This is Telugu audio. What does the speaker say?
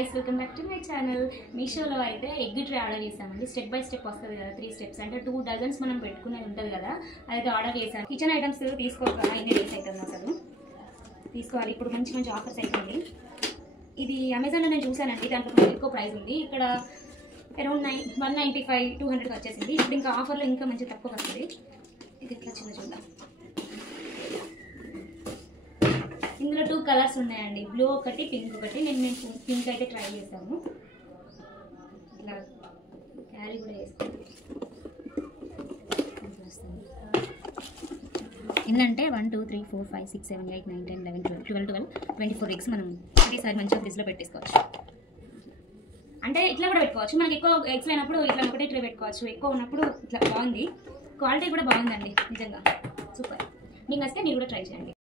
guys, welcome back to my channel. మీషోలో అయితే ఎగ్ ట్రే ఆర్డర్ చేసామండి. స్టెప్ బై స్టెప్ వస్తుంది కదా, 3 స్టెప్స్ అంటే 2 డజన్స్ మనం పెట్టుకునేది ఉంటుంది కదా, అదైతే ఆర్డర్ చేశాను. కిచెన్ ఐటమ్స్ తీసుకోవాలి, ఇన్ని డేస్ అవుతుంది అసలు తీసుకోవాలి. ఇప్పుడు మంచి మంచి ఆఫర్స్ అవుతుంది. ఇది అమెజాన్లో నేను చూసానండి, దాంట్లో ఎక్కువ ప్రైస్ ఉంది. ఇక్కడ అరౌండ్ 195 200 వచ్చేసింది. ఇప్పుడు ఇంకా ఆఫర్లో ఇంకా మంచి తక్కువ వస్తుంది. ఇది ఇట్లా చిన్న చూద్దాం. ఇందులో 2 కలర్స్ ఉన్నాయండి, బ్లూ ఒకటి, పింక్ ఒకటి. నేను పింక్ అయితే ట్రై చేస్తాను. ఇట్లా క్యారీ కూడా వేస్తాను. ఏంటంటే 1 2 3 4 5 6 7 8 9 10 11 12 24 ఎగ్స్ మనం ఒకటేసారి మంచిగా ఫ్రిడ్జ్లో పెట్టేసుకోవచ్చు. అంటే ఇట్లా కూడా పెట్టుకోవచ్చు. మనకి ఎక్కువ ఎగ్స్ లేనప్పుడు ఇట్లా ఒకటే ట్రే పెట్టుకోవచ్చు. ఎక్కువ ఉన్నప్పుడు ఇట్లా బాగుంది. క్వాలిటీ కూడా బాగుందండి, నిజంగా సూపర్. మీకు నచ్చితే మీరు కూడా ట్రై చేయండి.